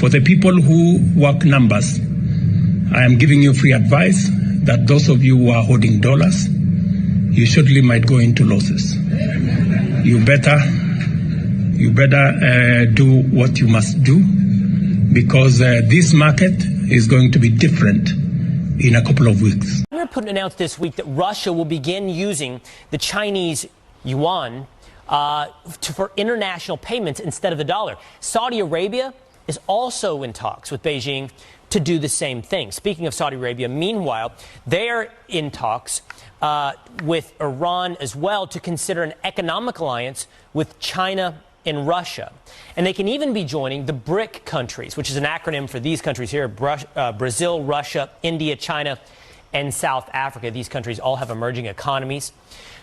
For the people who work numbers, I am giving you free advice that those of you who are holding dollars, you surely might go into losses. You better do what you must do, because this market is going to be different in a couple of weeks. Putin announced this week that Russia will begin using the Chinese yuan for international payments instead of the dollar. Saudi Arabia is also in talks with Beijing to do the same thing. Speaking of Saudi Arabia, meanwhile, they're in talks with Iran as well to consider an economic alliance with China and Russia. And they can even be joining the BRIC countries, which is an acronym for these countries here: Brazil, Russia, India, China, and South Africa. These countries all have emerging economies.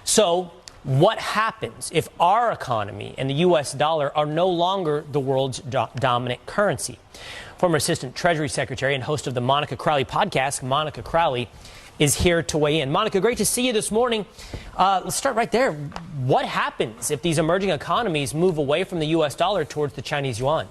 So what happens if our economy and the U.S. dollar are no longer the world's dominant currency? Former Assistant Treasury Secretary and host of the Monica Crowley podcast, Monica Crowley, is here to weigh in. Monica, great to see you this morning. Let's start right there. What happens if these emerging economies move away from the U.S. dollar towards the Chinese yuan?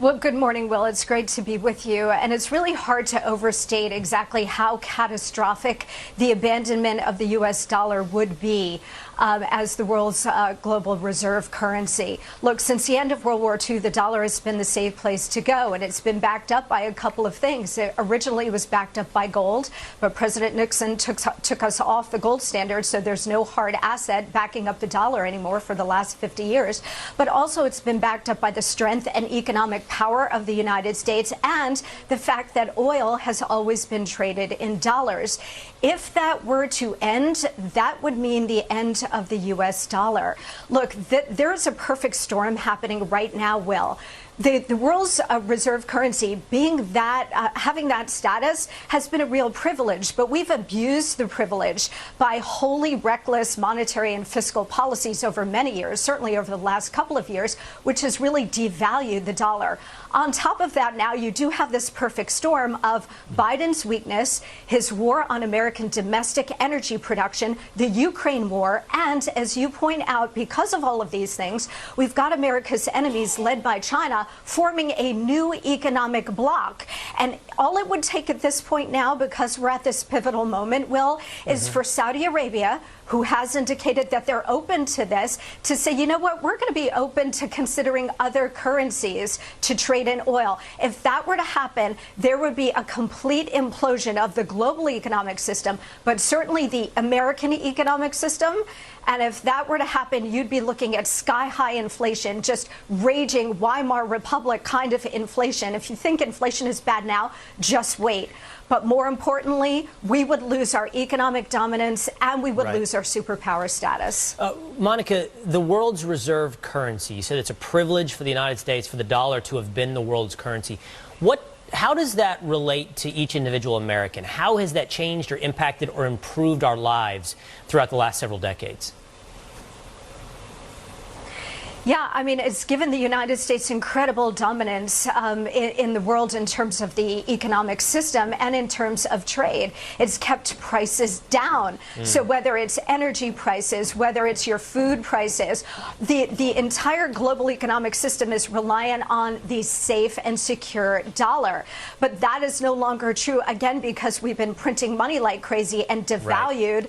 Well, good morning, Will. It's great to be with you. And it's really hard to overstate exactly how catastrophic the abandonment of the U.S. dollar would be as the world's global reserve currency. Look, since the end of World War II, the dollar has been the safe place to go, and it's been backed up by a couple of things. It originally was backed up by gold, but President Nixon took us off the gold standard, so there's no hard asset backing up the dollar anymore for the last 50 years. But also it's been backed up by the strength and economic power of the United States and the fact that oil has always been traded in dollars. If that were to end, that would mean the end of the U.S. dollar. Look, there's a perfect storm happening right now, Will. The world's reserve currency being that, having that status has been a real privilege, but we've abused the privilege by wholly reckless monetary and fiscal policies over many years, certainly over the last couple of years, which has really devalued the dollar. On top of that, now you do have this perfect storm of Biden's weakness, his war on American domestic energy production, the Ukraine war, and as you point out, because of all of these things, we've got America's enemies led by China forming a new economic bloc. And all it would take at this point now, because we're at this pivotal moment, Will, is for Saudi Arabia, who has indicated that they're open to this, to say, you know what, we're going to be open to considering other currencies to trade in oil. If that were to happen, there would be a complete implosion of the global economic system, but certainly the American economic system. And if that were to happen, you'd be looking at sky-high inflation, just raging Weimar Republic kind of inflation. If you think inflation is bad now, just wait. But more importantly, we would lose our economic dominance and we would lose our superpower status. Monica, the world's reserve currency, you said it's a privilege for the United States for the dollar to have been the world's currency. How does that relate to each individual American? How has that changed or impacted or improved our lives throughout the last several decades? Yeah, I mean, it's given the United States incredible dominance in the world in terms of the economic system and in terms of trade. It's kept prices down. So whether it's energy prices, whether it's your food prices, the entire global economic system is reliant on the safe and secure dollar. But that is no longer true, again, because we've been printing money like crazy and devalued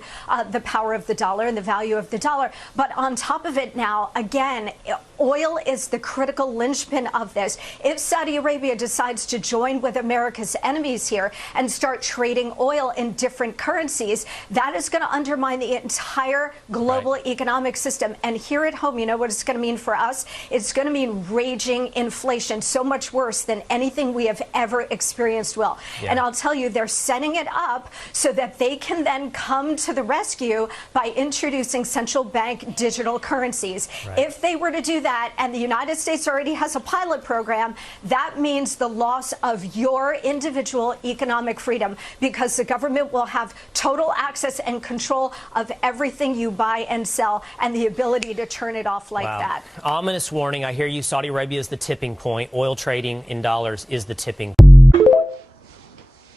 the power of the dollar and the value of the dollar. But on top of it now, again, oil is the critical linchpin of this. If Saudi Arabia decides to join with America's enemies here and start trading oil in different currencies, that is going to undermine the entire global economic system. And here at home, you know what it's going to mean for us? It's going to mean raging inflation, so much worse than anything we have ever experienced, Will. And I'll tell you, they're setting it up so that they can then come to the rescue by introducing central bank digital currencies. If they were to do that, and the United States already has a pilot program, that means the loss of your individual economic freedom, because the government will have total access and control of everything you buy and sell and the ability to turn it off like that. Ominous warning. I hear you. Saudi Arabia is the tipping point. Oil trading in dollars is the tipping point.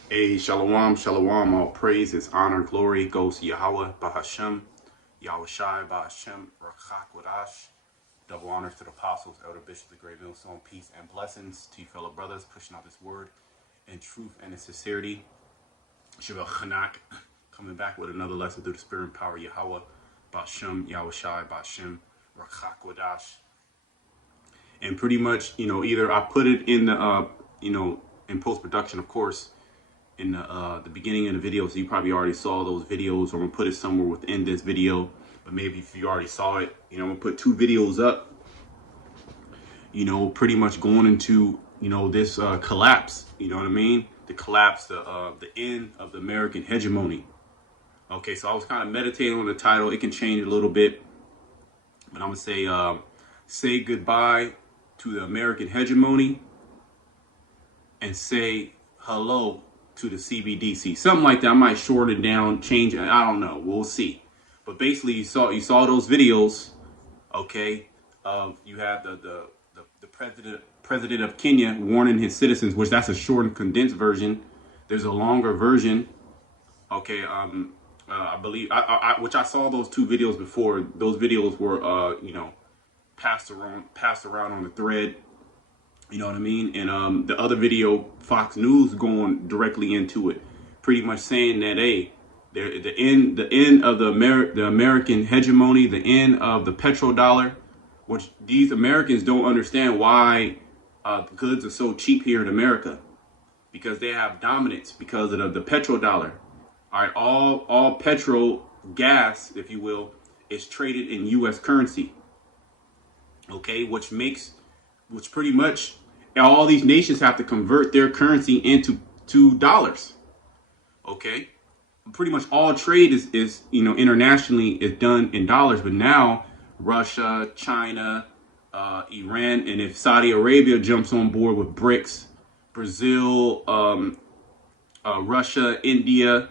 Hey, shalom, shalom. All praises, honor, glory goes to Yahweh, Bahashem, Yahweh Shai, Bahashem, Rachak Wadash. Double honors to the apostles, elder bishops, the great millstone. Peace and blessings to you fellow brothers, pushing out this word in truth and in sincerity. Shabbat Chanak, coming back with another lesson through the spirit and power of Yahweh, Bashem, Yahushai, Bashem, Rachak Wadash. And pretty much, either I put it in the, in post-production, of course, in the beginning of the video, so you probably already saw those videos, or I'm going to put it somewhere within this video. But maybe if you already saw it, I'm going to put 2 videos up, pretty much going into, this collapse, you know what I mean? The collapse, the end of the American hegemony. Okay, so I was kind of meditating on the title. It can change a little bit, but I'm going to say goodbye to the American hegemony and say hello to the CBDC. Something like that. I might shorten it down, change it. I don't know. We'll see. But basically, you saw those videos, okay? You have the president of Kenya warning his citizens, which that's a short and condensed version. There's a longer version, okay? I believe which I saw those 2 videos before. Those videos were passed around on the thread. You know what I mean? And the other video, Fox News going directly into it, pretty much saying that the end of the American hegemony, the end of the petrodollar, which these Americans don't understand why goods are so cheap here in America, because they have dominance because of the petrodollar. All right, all petrol gas, if you will, is traded in U.S. currency. Okay, which pretty much all these nations have to convert their currency into dollars. Okay, pretty much all trade is internationally is done in dollars, but now Russia, China, Iran, and if Saudi Arabia jumps on board with BRICS, Brazil, Russia, India,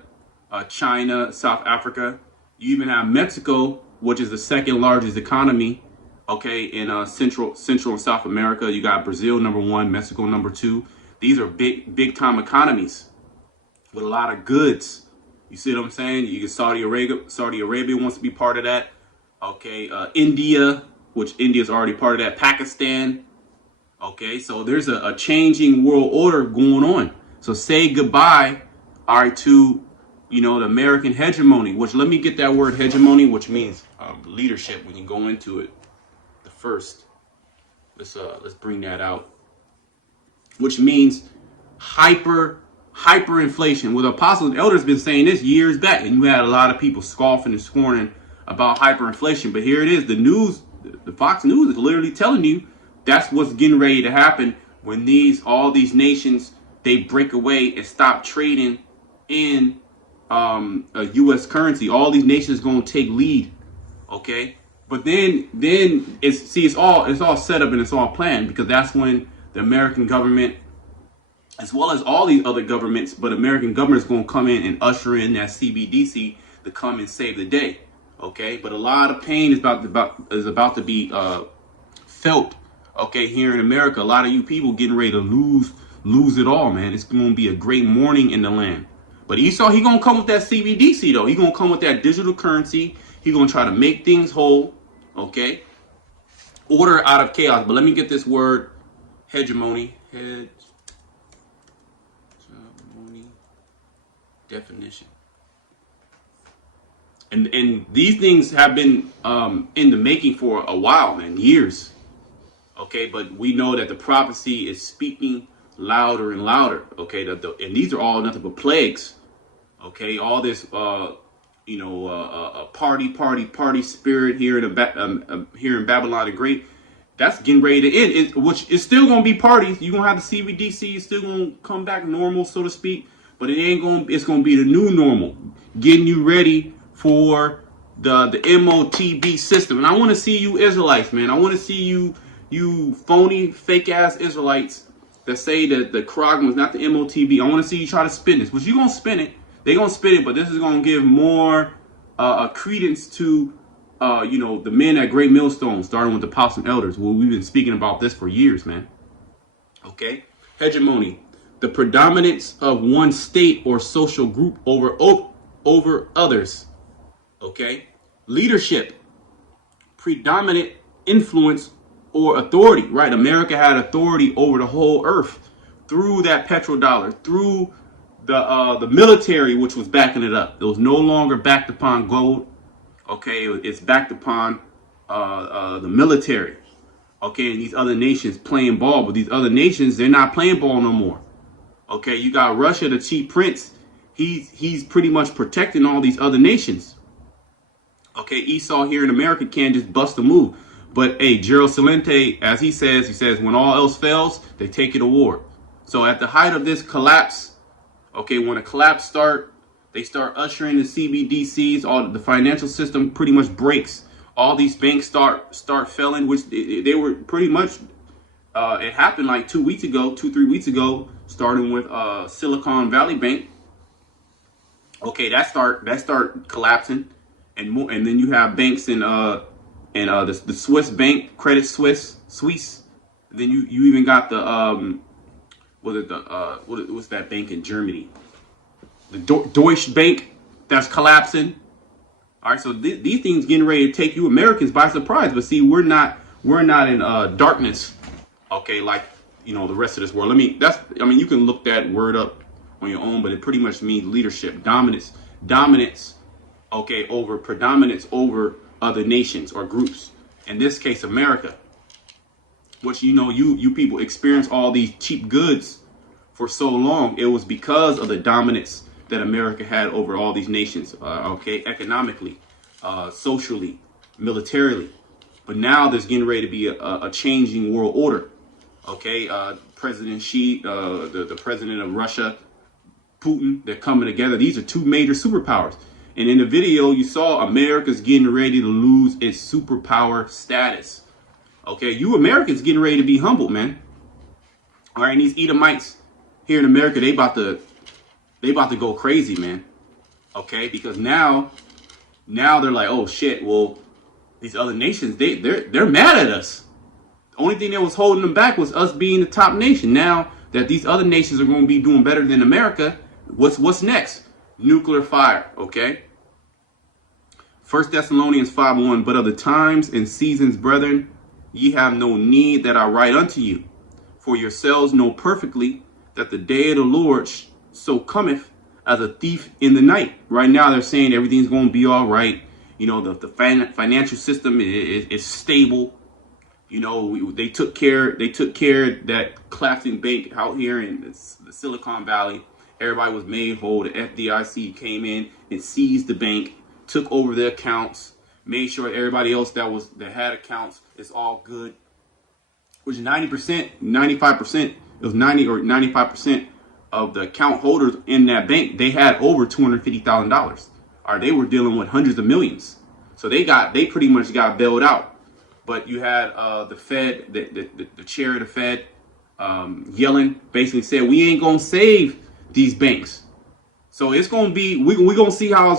China, South Africa, you even have Mexico, which is the 2nd largest economy. Okay, in Central and South America, you got Brazil #1, Mexico #2. These are big time economies with a lot of goods. You see what I'm saying? You get Saudi Arabia wants to be part of that. Okay, India, which India is already part of that. Pakistan. Okay, so there's a changing world order going on. So say goodbye, all right, to the American hegemony. Which, let me get that word hegemony, which means leadership. When you go into it. First, let's bring that out, which means hyperinflation. Well, the apostles and elders been saying this years back, and you had a lot of people scoffing and scorning about hyperinflation. But here it is. The news, the Fox News is literally telling you that's what's getting ready to happen when all these nations, they break away and stop trading in a U.S. currency. All these nations going to take lead. Okay. But then it's all set up and it's all planned, because that's when the American government, as well as all these other governments, but American government is going to come in and usher in that CBDC to come and save the day. Okay, but a lot of pain is about to be felt. Okay, here in America, a lot of you people getting ready to lose it all, man. It's going to be a great mourning in the land. But Esau, he gonna come with that CBDC though. He gonna come with that digital currency. He gonna try to make things whole. Okay, order out of chaos. But let me get this word, hegemony. Hegemony definition. And these things have been in the making for a while, man, years. Okay, but we know that the prophecy is speaking louder and louder. Okay, and these are all nothing but plagues. Okay, all this party spirit here in Babylon the Great, that's getting ready to end. Which is still gonna be parties. You're gonna have the CBDC. It's still gonna come back normal, so to speak. But it's gonna be the new normal, getting you ready for the MOTB system. And I want to see you Israelites, man. I want to see you phony, fake ass Israelites that say that the Krog was not the MOTB. I want to see you try to spin this. But you're gonna spin it. They're gonna spin it, but this is gonna give more credence to the men at Great Millstone, starting with the Apostle and Elders. Well, we've been speaking about this for years, man. Okay, hegemony, the predominance of one state or social group over others. Okay, leadership, predominant influence or authority, right? America had authority over the whole earth through that petrodollar, through the military, which was backing it up. It was no longer backed upon gold. Okay, it's backed upon the military. Okay, and these other nations playing ball, but these other nations, they're not playing ball no more. Okay, you got Russia, the cheap prince. He's pretty much protecting all these other nations. Okay, Esau here in America can't just bust a move. But hey, Gerald Celente, as he says, when all else fails, they take it to war. So at the height of this collapse, okay, when a collapse start, they start ushering the CBDCs. All the financial system pretty much breaks. All these banks start failing, which they were pretty much. It happened like 3 weeks ago, starting with Silicon Valley Bank. Okay, that start collapsing, and then you have banks in the Swiss bank, Credit Suisse. Then you even got the what's that bank in Germany? The Deutsche Bank, that's collapsing. All right, so these things getting ready to take you Americans by surprise. But see, we're not in darkness, okay, like the rest of this world. You can look that word up on your own, but it pretty much means leadership, dominance, okay, predominance over other nations or groups. In this case, America, which you people experience all these cheap goods for so long. It was because of the dominance that America had over all these nations, okay, economically, socially, militarily. But now there's getting ready to be a changing world order, okay? President Xi, the president of Russia, Putin, they're coming together. These are two major superpowers. And in the video, you saw America's getting ready to lose its superpower status. Okay, you Americans getting ready to be humbled, man. All right, and these Edomites here in America, they about to go crazy, man. Okay, because now they're like, oh shit, well, these other nations, they're mad at us. The only thing that was holding them back was us being the top nation. Now that these other nations are going to be doing better than America, what's next? Nuclear fire, okay? 1 Thessalonians 5:1, but of the times and seasons, brethren, ye have no need that I write unto you. For yourselves know perfectly that the day of the Lord so cometh as a thief in the night. Right now they're saying everything's going to be all right. The financial system is stable. They took care of that collapsing bank out here in the Silicon Valley. Everybody was made whole. The FDIC came in and seized the bank, took over the accounts, made sure everybody else that had accounts is all good. Which 90%, 95%, it was 90 or 95% of the account holders in that bank, they had over $250,000. Or they were dealing with hundreds of millions. So they pretty much got bailed out. But you had the Fed, the chair of the Fed, Yellen, basically said, we ain't gonna save these banks. So it's gonna be, we're gonna see how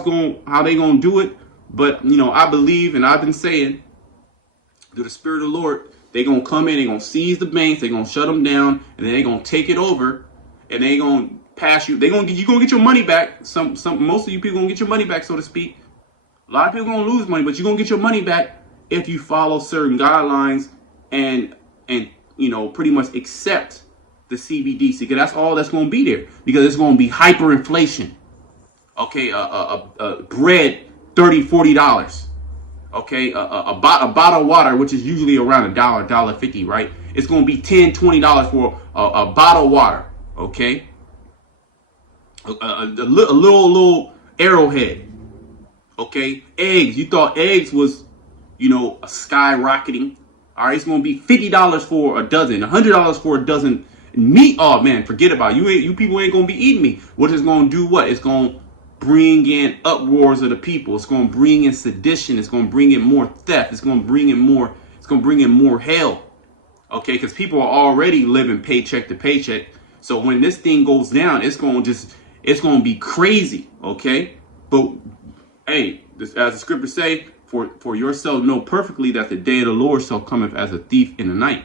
they gonna do it. But I believe, and I've been saying, through the Spirit of the Lord, they're gonna come in, they're gonna seize the banks, they're gonna shut them down, and then they're gonna take it over, and they're gonna pass you. You're gonna get your money back. Most of you people gonna get your money back, so to speak. A lot of people gonna lose money, but you're gonna get your money back if you follow certain guidelines and pretty much accept the CBDC, because that's all that's gonna be there. Because it's gonna be hyperinflation. Okay, bread $30-$40. Okay, a bottle of water, which is usually around $1.50, right? It's gonna be $10-$20 for a bottle of water. Okay, a little arrowhead. Okay, eggs. You thought eggs was, skyrocketing. All right, it's gonna be $50 for a dozen, $100 for a dozen meat. Oh man, forget about it. You people ain't gonna be eating meat. What it's gonna do? What it's gonna bring in uproars of the people. It's gonna bring in sedition. It's gonna bring in more theft. It's gonna bring in more. It's gonna bring in more hell. Okay, because people are already living paycheck to paycheck. So when this thing goes down, it's gonna be crazy. Okay, but hey, as the scriptures say, for yourself know perfectly that the day of the Lord shall cometh as a thief in the night.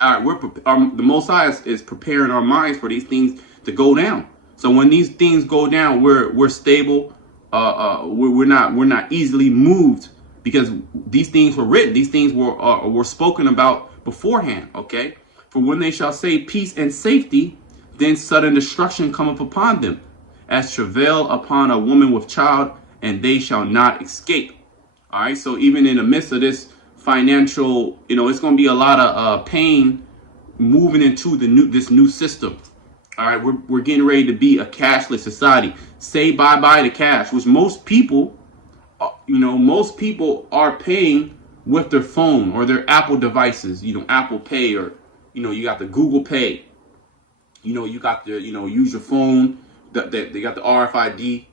All right, the Most High is preparing our minds for these things to go down. So when these things go down, we're stable. We're not easily moved because these things were written. These things were spoken about beforehand. Okay. For when they shall say peace and safety, then sudden destruction cometh upon them, as travail upon a woman with child, and they shall not escape. All right. So even in the midst of this financial, it's going to be a lot of pain moving into this new system. All right. We're getting ready to be a cashless society. Say bye-bye to cash, which most people are paying with their phone or their Apple devices, Apple Pay, or, you got the Google Pay, you got the, use your phone, they got the RFID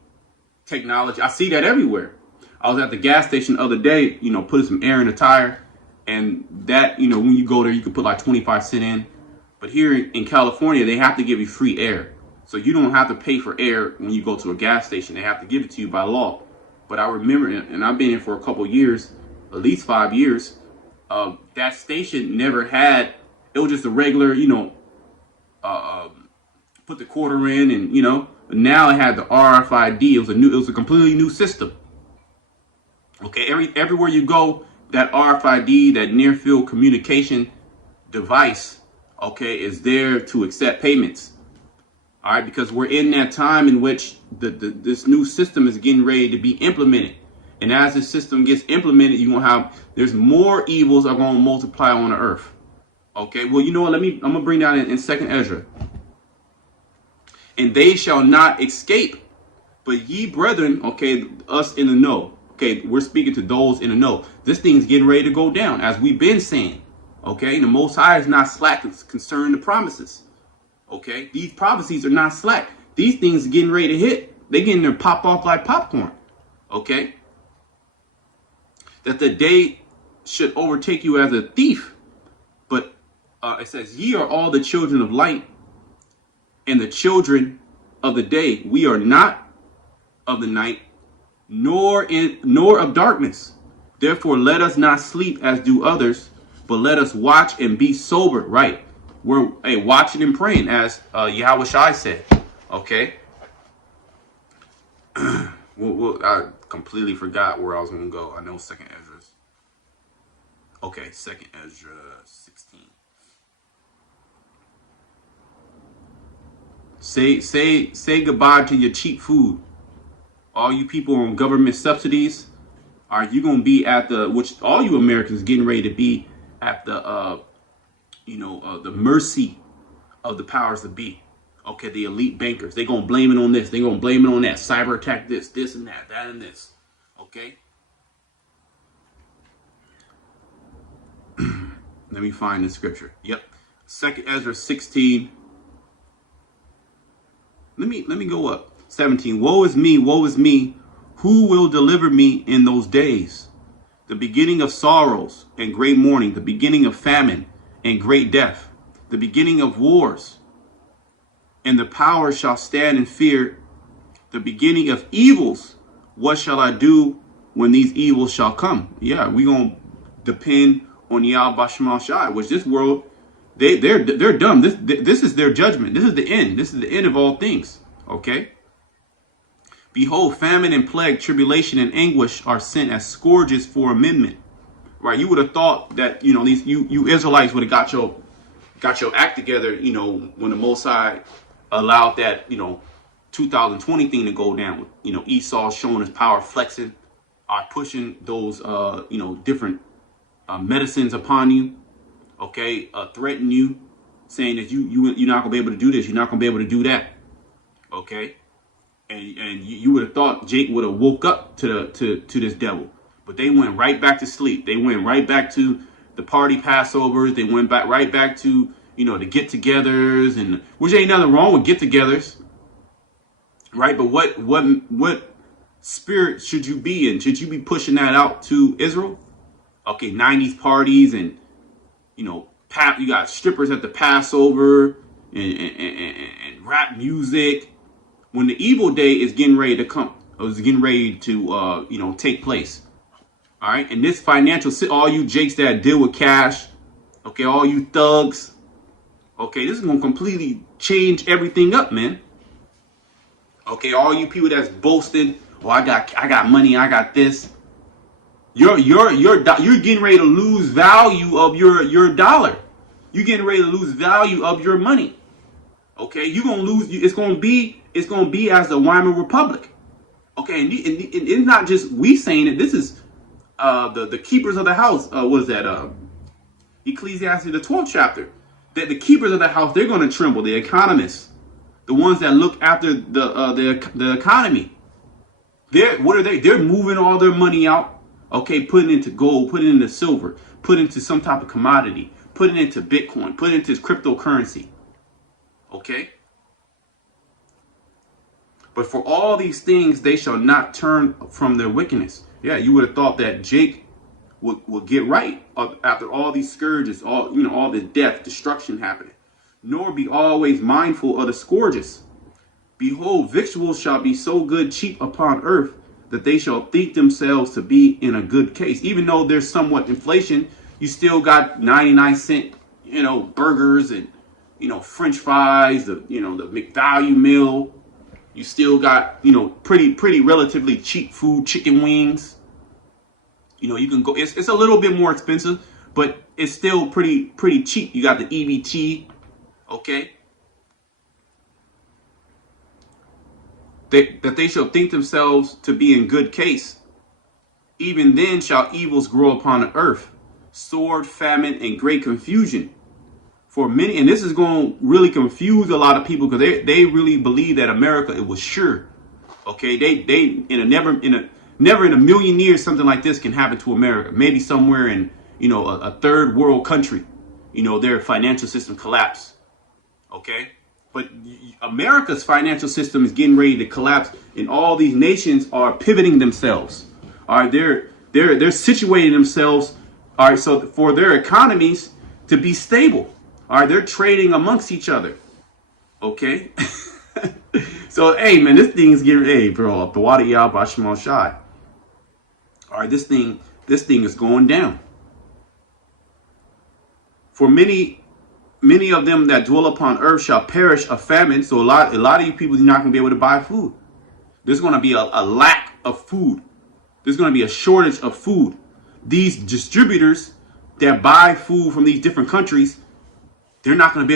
technology. I see that everywhere. I was at the gas station the other day, putting some air in the tire, and that, when you go there, you can put like 25 cents in. But here in California, they have to give you free air. So you don't have to pay for air when you go to a gas station. They have to give it to you by law. But I remember, and I've been in for a couple of years, at least 5 years, that station never had, it was just a regular, put the quarter in, and, now it had the RFID. It was a completely new system. Okay, everywhere you go, that RFID, that near field communication device, okay, is there to accept payments. All right, because we're in that time in which this new system is getting ready to be implemented. And as this system gets implemented, there's more evils are going to multiply on the earth. Okay, well, you know what? I'm going to bring down in 2nd Ezra. And they shall not escape, but ye brethren, okay, us in the know. Okay, we're speaking to those in the know. This thing's getting ready to go down, as we've been saying. Okay, the Most High is not slack concerning the promises. Okay, these prophecies are not slack. These things are getting ready to hit. They're getting to pop off like popcorn. Okay, that the day should overtake you as a thief. But it says, ye are all the children of light and the children of the day. We are not of the night, nor of darkness. Therefore, let us not sleep as do others, but let us watch and be sober. Right. We're watching and praying, as Yahweh Shai said. Okay. I completely forgot where I was going to go. I know 2nd Ezra. Okay, 2nd Ezra 16. Say goodbye to your cheap food. All you people on government subsidies, are you going to be at which all you Americans getting ready to be at the mercy of the powers that be. Okay, the elite bankers. They're going to blame it on this. They're going to blame it on that. Cyber attack this and that and this. Okay. Let me find the scripture. Yep. 2nd Ezra 16. Let me go up. 17. Woe is me. Who will deliver me in those days? The beginning of sorrows and great mourning, the beginning of famine and great death, the beginning of wars, and the powers shall stand in fear, the beginning of evils. What shall I do when these evils shall come? Yeah, we're going to depend on Yahweh Shai, which this world, they're done. This is their judgment. This is the end. This is the end of all things. Okay. Behold, famine and plague, tribulation and anguish are sent as scourges for amendment. Right? You would have thought that, these you Israelites would have got your act together, when the Most High allowed that, 2020 thing to go down with, Esau showing his power, flexing, pushing those, different medicines upon you. Okay. Threatening you, saying that you're not gonna be able to do this. You're not gonna be able to do that. Okay. And you would have thought Jake would have woke up to this devil, but they went right back to sleep. They went right back to the party Passovers. They went right back to, the get-togethers, and which ain't nothing wrong with get-togethers, right? But what spirit should you be in? Should you be pushing that out to Israel? Okay, 90s parties, and you got strippers at the Passover and rap music. When the evil day is getting ready to come, or is getting ready to, take place. All right. And this financial, all you jakes that deal with cash. Okay. All you thugs. Okay. This is going to completely change everything up, man. Okay. All you people that's boasting. Oh, I got money. I got this. You're getting ready to lose value of your dollar. You're getting ready to lose value of your money. Okay, you're gonna lose. It's gonna be as the Weimar Republic. Okay, and it's not just we saying it. This is the keepers of the house. What is that? Ecclesiastes, the 12th chapter. That the keepers of the house, they're going to tremble. The economists, the ones that look after the economy. What are they? They're moving all their money out. Okay, putting into gold, putting into silver, putting into some type of commodity, putting into Bitcoin, putting into cryptocurrency. Okay. But for all these things, they shall not turn from their wickedness. Yeah, you would have thought that Jake would get right after all these scourges, all the death, destruction happening, nor be always mindful of the scourges. Behold, victuals shall be so good cheap upon earth that they shall think themselves to be in a good case. Even though there's somewhat inflation, you still got 99-cent, burgers and, French fries, the McValue meal. You still got, pretty relatively cheap food, chicken wings. You can go, it's a little bit more expensive, but it's still pretty cheap. You got the EBT, okay? That they shall think themselves to be in good case. Even then shall evils grow upon the earth, sword, famine, and great confusion. For many, and this is going to really confuse a lot of people because they really believe that America, it was sure. Okay, they never in a million years something like this can happen to America. Maybe somewhere in a third world country, their financial system collapse. Okay, but America's financial system is getting ready to collapse, and all these nations are pivoting themselves. All right, they're situating themselves. All right, so for their economies to be stable. All right, they're trading amongst each other. Okay. So, hey, man, this thing is getting, hey, bro, the water y'all by Shmal Shai. All right, this thing is going down. For many of them that dwell upon earth shall perish of famine. So a lot of you people are not going to be able to buy food. There's going to be a lack of food. There's going to be a shortage of food. These distributors that buy food from these different countries, they're not going to be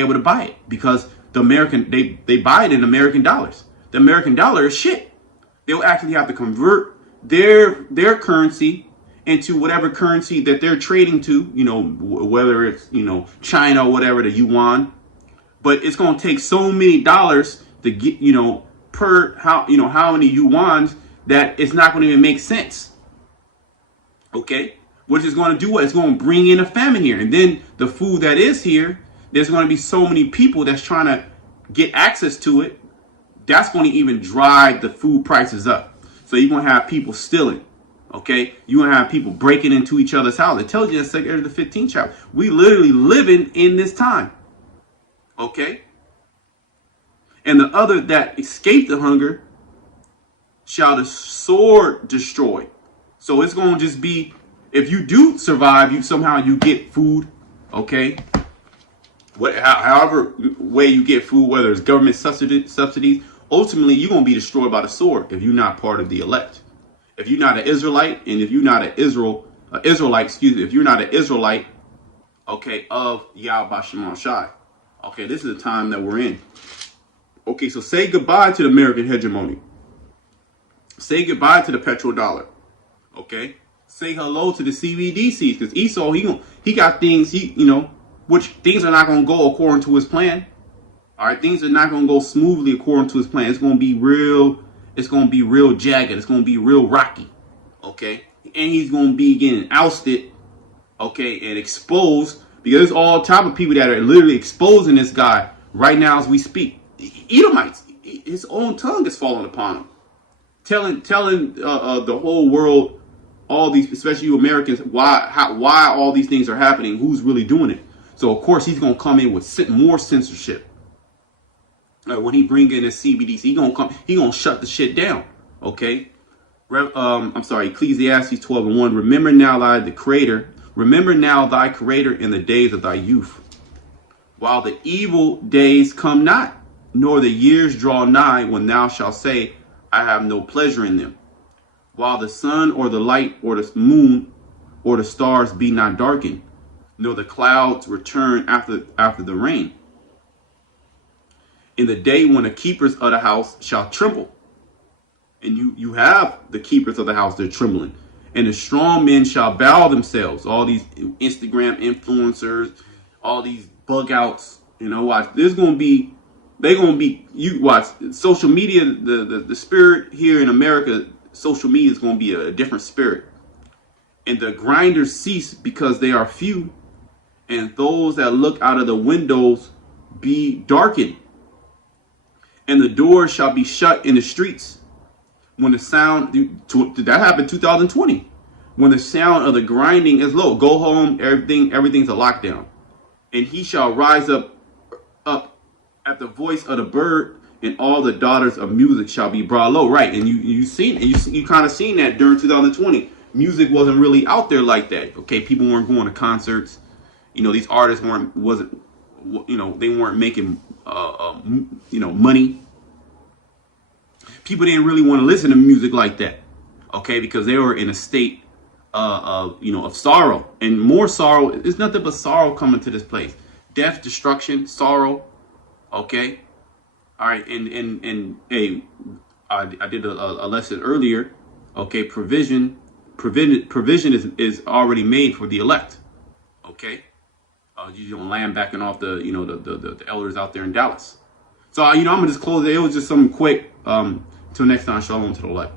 able to buy it because they buy it in American dollars. The American dollar is shit. They'll actually have to convert their currency into whatever currency that they're trading to, whether it's, China or whatever, the yuan. But it's going to take so many dollars to get, per how many yuans that it's not going to even make sense. Okay. Which is going to do what? It's going to bring in a famine here. And then the food that is here, there's going to be so many people that's trying to get access to it. That's going to even drive the food prices up. So you're going to have people stealing. Okay. You're going to have people breaking into each other's house. It tells you in the 15th chapter. We literally living in this time. Okay. And the other that escaped the hunger shall the sword destroy. So it's going to just be, if you do survive, you get food, okay? However way you get food, whether it's government subsidies, ultimately you're gonna be destroyed by the sword if you're not part of the elect. If you're not an Israelite, and if you're not an Israelite, if you're not an Israelite, okay, of Yahweh Shema Shai. Okay, this is the time that we're in. Okay, so say goodbye to the American hegemony. Say goodbye to the petrodollar. Okay. Say hello to the CBDCs because Esau, he got things, which things are not going to go according to his plan. All right. Things are not going to go smoothly according to his plan. It's going to be real jagged. It's going to be real rocky. Okay. And he's going to be getting ousted. Okay. And exposed because there's all type of people that are literally exposing this guy right now as we speak. Edomites, his own tongue is falling upon him. Telling the whole world, all these, especially you Americans, why all these things are happening, who's really doing it. So, of course, he's going to come in with more censorship. When he bring in his CBDC, he going to shut the shit down. Okay? Ecclesiastes 12:1. Remember now thy creator in the days of thy youth, while the evil days come not, nor the years draw nigh, when thou shalt say, I have no pleasure in them. while the sun or the light or the moon or the stars be not darkened, nor the clouds return after the rain. In the day when the keepers of the house shall tremble. And you have the keepers of the house, they're trembling. And the strong men shall bow themselves. All these Instagram influencers, all these bug outs, watch. They're going to be, you watch, social media, the spirit here in America, social media is going to be a different spirit. And the grinders cease because they are few. And those that look out of the windows be darkened. And the doors shall be shut in the streets. When the sound, that happened 2020. When the sound of the grinding is low, go home, everything's a lockdown. And he shall rise up at the voice of the bird, and all the daughters of music shall be brought low. Right, and you kind of seen that during 2020. Music wasn't really out there like that. Okay, people weren't going to concerts. These artists they weren't making money. People didn't really want to listen to music like that, okay, because they were in a state of sorrow, and more sorrow. It's nothing but sorrow coming to this place. Death, destruction, sorrow. Okay, all right, and hey, I did a lesson earlier. Okay, provision is already made for the elect. Okay, you don't land backing off the elders out there in Dallas. So I'm gonna just close it. It was just something quick. Till next time, shalom to the light.